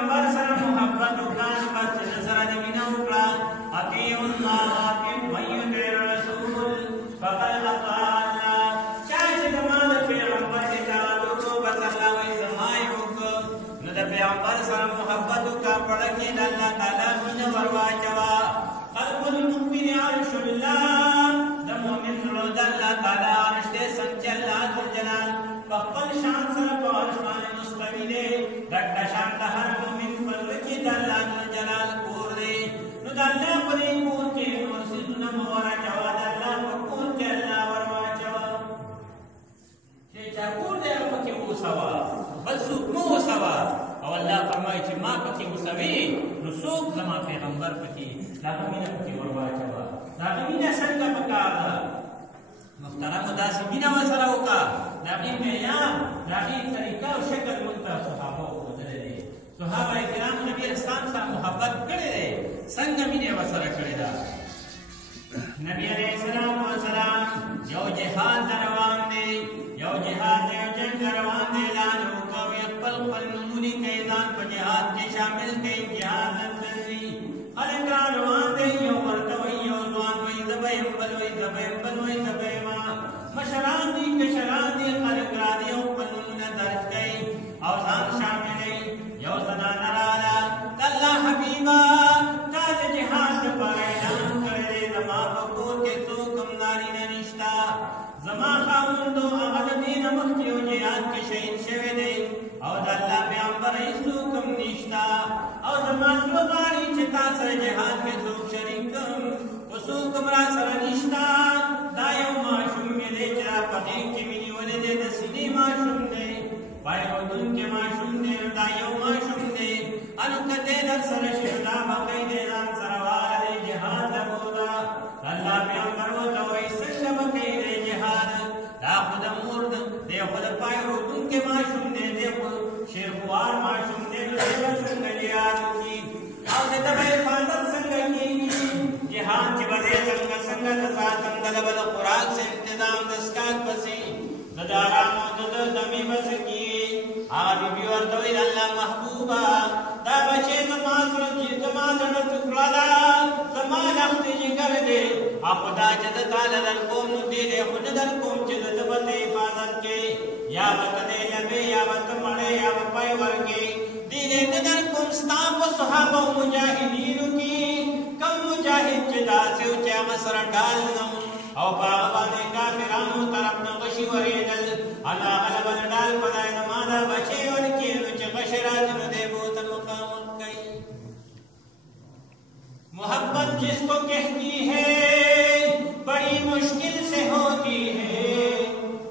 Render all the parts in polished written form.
پیغمبر سره محبت وکړه بس سره د مینه وکړه اطیعوا الله ومن یطع الرسول فقد اطاع الله چا چې زما د پیغمبر اطاعت وکړو بس الله وایي زما یې وکړو نو د پیغمبر سره محبت وکړه پړه کې د الله تعالی مینه ور واچوه قلب المؤمن عرش الله د مؤمن زړه د الله تعالی عرش دی څنګه چې الله ذوالجلال په خپل شان سره په عرش باندې مستوي دی دغه شان د هر مؤمن په زړه کې د الله ذوالجلال کور دی نو د الله په دې کور کې نور څیزونه مه ورچوه د الله په کور کې الله ور واچوه چې چا کور دی هغه پکې اوسوه بل څوک مه اوسوه او الله فرمایي چې ما پکې اوسوي نو څوک زما پیغمبر پکې د هغه مینه پکې ور واچوه د هغه مینه څنګه پکار ده محترمو داسې مینه ورسره وکړه د هغې معیار د هغې طریقه او شکل موږ ته صحابه وښودلی دی صحابه کرامو نبي اسلام سره محبت کړی دی څنګه مینه ورسره کړې ده نبي علیه السلام یو جهاد روان دی یو جهاد یو جنګ روان دی اعلان وکړو خپل خپل نومونه کوي ځان په جهاد کې شامل کوي جهاد نظري خلک را روان دی یو ورته وایي یو ځوان وایي زه به یم بل وایي زه به یم بل وایي زه به یم مشران دي کشران دي خلک را دي او خپل نومونه درج کوي او ځان شاملوي یو زنانه راغله د الله حبیبه تا د جهاد لپاره اعلان کړی دی زما په کور کې څوک هم نارینه نشته زما خاوندو هغه د دې نه مخکې یو جهاد کې شهید شوی دی او د الله پیغمبر هېڅوک هم نشته او زما زړه غواړي چې تا سره جهاد کې څوک شریک کړم خو څوک هم را سره نشته دا یو ماشوم مې دی چې را په غېږ کې مې نیولی دی د سینې ماشوم دی پایښودونکی ماشوم دی دا یو ماشوم دی هلته دی در سره شي نو دا بقی دی ځان سره واخله دی جهاد لګو ده الله پیغمبر ورته وایي څنګه به کوي دی جهاد دا خو د مور دی خو د پایښودونکی ماشوم دی دی خو شیرخوار ماشوم دی نو دی به څنګه جهاد وکړي او د ده به حفاظت څنګه کېږي جهاد چې به دی څنګه د ساتم د ده به د خوراک څه انتظام د څښاک پسې د د ارام او د ده دمې به څه کېږي هغه بیبي ورته وایي الله محبوبه دا بچی زما زړه کې زما زړه ټوکړه ده زما لښتې جګر دی او خو دا چې زه تاله درکوم نو دې دی خو نه درکوم چې د ده به ته حفاظت کوې یا به ته دی لبې یا به ته مړې یا به پی ورکې دې دی نه درکوم ستا په صحابه او مجاهدینو کې کم مجاهد چې داسې و چې هغه سره ډال نه او په هغه باندې کافرانو طرف نه غشي ورېدل الله هغه به د ډال په ځای نه ما دا بچی ورکړي نو چې غشي راځي نو دی به ورته مقاومت کوي محبت جس کو کہتی ہے بڑی مشکل سے ہوتی ہے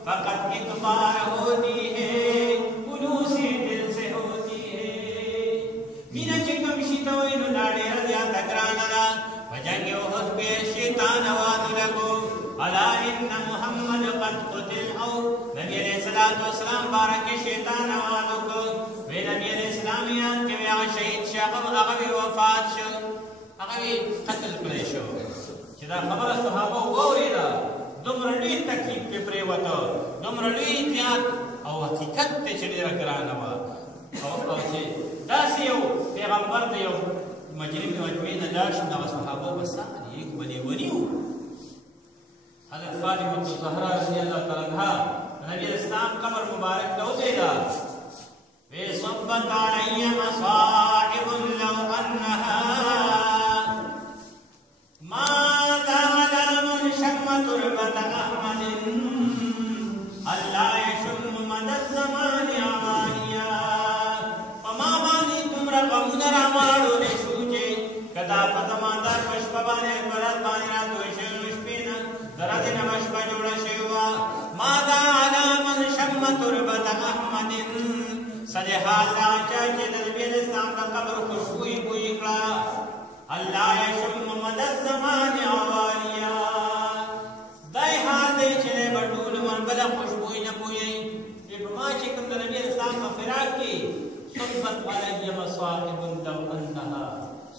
فقط ایک بار ہوتی ہے خلوص دل سے ہوتی ہے مینه چې کوم شي ته وایي نو دا ډېره زیاته ګرانه ده په جنګ احد کې شیطان آواز لګو الا ان محمد قد قتل او نبی علیہ السلام بارکه شیطان آواز وکړ وی نبی علیہ السلام یاد کوي هغه شهید شو هغه وفات شو هغه قتل کړی شو چې دا خبره صحابه واورېده دومره لوی تکلیف پې پرېوته دومره لوی زیات او حقیقت دی چې ډېره ګرانه وه او چې داسې یو پیغمبر د یو مجرم مجموعې نه لاړ شي دغه صحابه به سخت یک به لیوني وو حضرت فاطمة الزهرا رضی الله تعالی عنها نبی اسلام قبر مبارک ته وبېده وی صبت علی مصائب لو انها ما زال من شم تربت احمد الله يشم مد الزمان عوالیا فما باندې تمره غمونه راواړولې شو چې کدا په زماندار په شپه باندې برات باندې راتوی شوی شپې نه درځي نه شپه جوړه شوې وه ما زال من شم تربت احمد سجه حال دا چا چې د نبي اسلام د قبر خوشبوئی بوی کړه الله یشم مد الزمان عوالیا دای حال دی چې به ټول عمر بله خوشبوئی نه بویئ چې په ما چې کوم د نبي اسلام په فراق کې صبت علی مصائب لو انها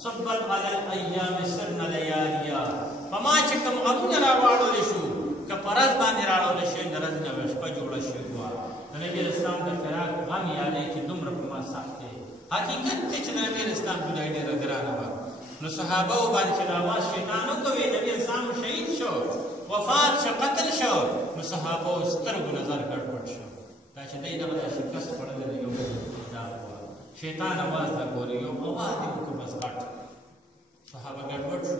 صبت علی الایام سرن لیالیا په ما چې کوم غمونه راواړولی شو که په ورځ باندې راړولی شوی د ورځې نه شپه جوړه شوې وه د نبي اسلام د فراق غم یادی چې دومره په ما سخت دی حقیقت دی چې د نبي اسلام جدایي ډېره ګرانه وه نو صحابه باندې چې د اواز شیطان وکوي نبي اسلام شهید شو وفات شو قتل شو نو صحابه سترګو نظر ګډوډ شو دا چې دی دغه شکست خوړلی دی یو دا وه شیطان اواز ته ګوري یو اواز یې وکړو بس غټ صحابه ګډوډ شو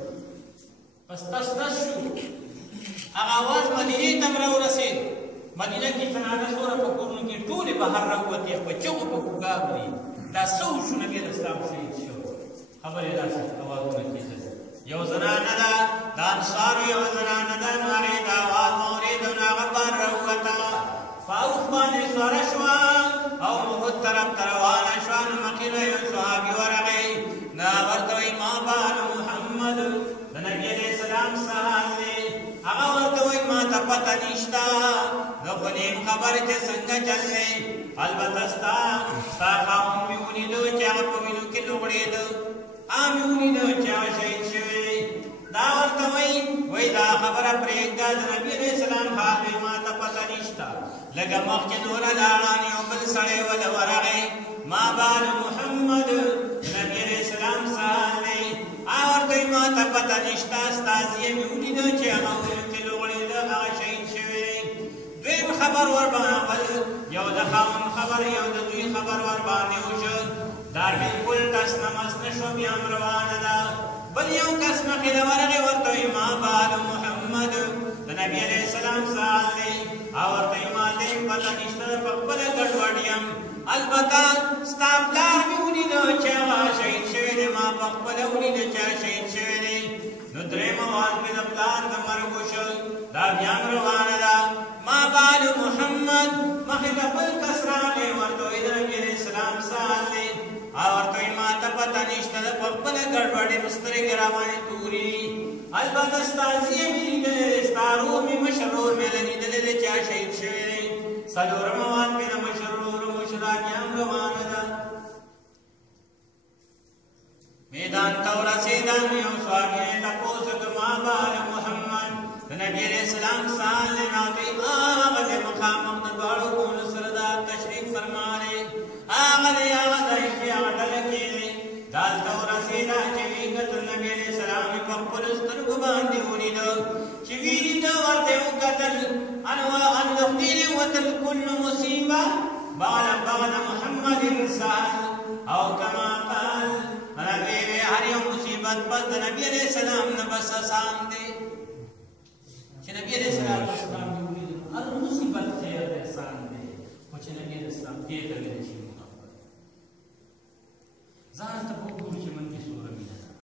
بس تس شو هغه اواز مدینې ته راورسېد مدینه کې فنانه سوره په کورونو کې ټولې بهر راووتې په چغو په کوګاو دي دا څه وشو نبي اسلام شهید شو خبرې داسې اوازونه کېدل یو زنانه ده د انصارو یو زنانه ده نو هغې د اواز واورېد نو هغه بهر راووته په اوښ باندې سواره شوه او محد طرف ته روانه شوه نو مخکې له یو صحابي ورغی نو هغه ورته وایي ما بال محمد د نبي علیه السلام سهال دی هغه ورته وایي ما ته پته نشته نو خو نیم خبر چې څنګه چل دی البته ستا خاوند مې ولیدو چې هغه په وینو کې لوغړېده مې ولیدو چې هغه شهید شوی دی دا ورته وایي دا خبره پرېږده د نبي علیه السلام حال دی ما ته پته نشته لږه مخکې نوره لاړه یو بل سړی وله ورغی ما بال محمد د نبي علیه السلام سهال دی هغه ورته وایي ما ته پته نشته ستا زوی مې ولیدو چې هغه وینو کې لوغړېده هغه شهید شوی دی دویم خبر ورباندې یو د خاوند خبر یو د دوی خبر ورباندې وشو دا بالکل کس نمس نشو بیا هم روانه ده بل یو کس مخې له ورغی ورته وایي ما بال محمد د نبي علیه السلام سهال دی او ورته وایي ما ته یې پته نشته په خپله ګډوډ یم البته ستا پلار مې ولیده چې هغه شهید شوی دی ما په خپله ولیده چې هغه شهید شوی دی نو درېیمه وار مې د پلار د مرګ وشو دا بیا هم روانه ده ما بال محمد مخې ته بل کس راغی ورته وایي د نبي علیه السلام سهال دی او ورته وایي ما ته پته نشته ده په خپله ګډوډ یم سترګې راباندې تورې دي البته ستا زوی مې لیدلی دی ستا رور مې مشر رور مې له لیدلی دی چې هغه شهید شوی دی څلورمه وار مې د مشر رور مشره بیا هم روانه ده میدان ته ورسېده نو یو صحابي یې تپوس وکړ ما بال محمد د نبي علیه السلام سهال دی نو ورته وایي هغه دی مخامخ د دواړو کونو سره دا تشریف فرما دی هغه دی هغه ځای کې هغه ډله کې دی دلته ورسېده چې ویې کتل نبي علیه السلام یې په خپلو سترګو باندې ولیده چې ویې لیده ورته یې وکتل ان لخدین وتل کل مصیبه بعد محمد سهل او کما قال هر یو مصیبت پس د نبی علیه السلام نه بس آسان دی چې نبی علیه السلام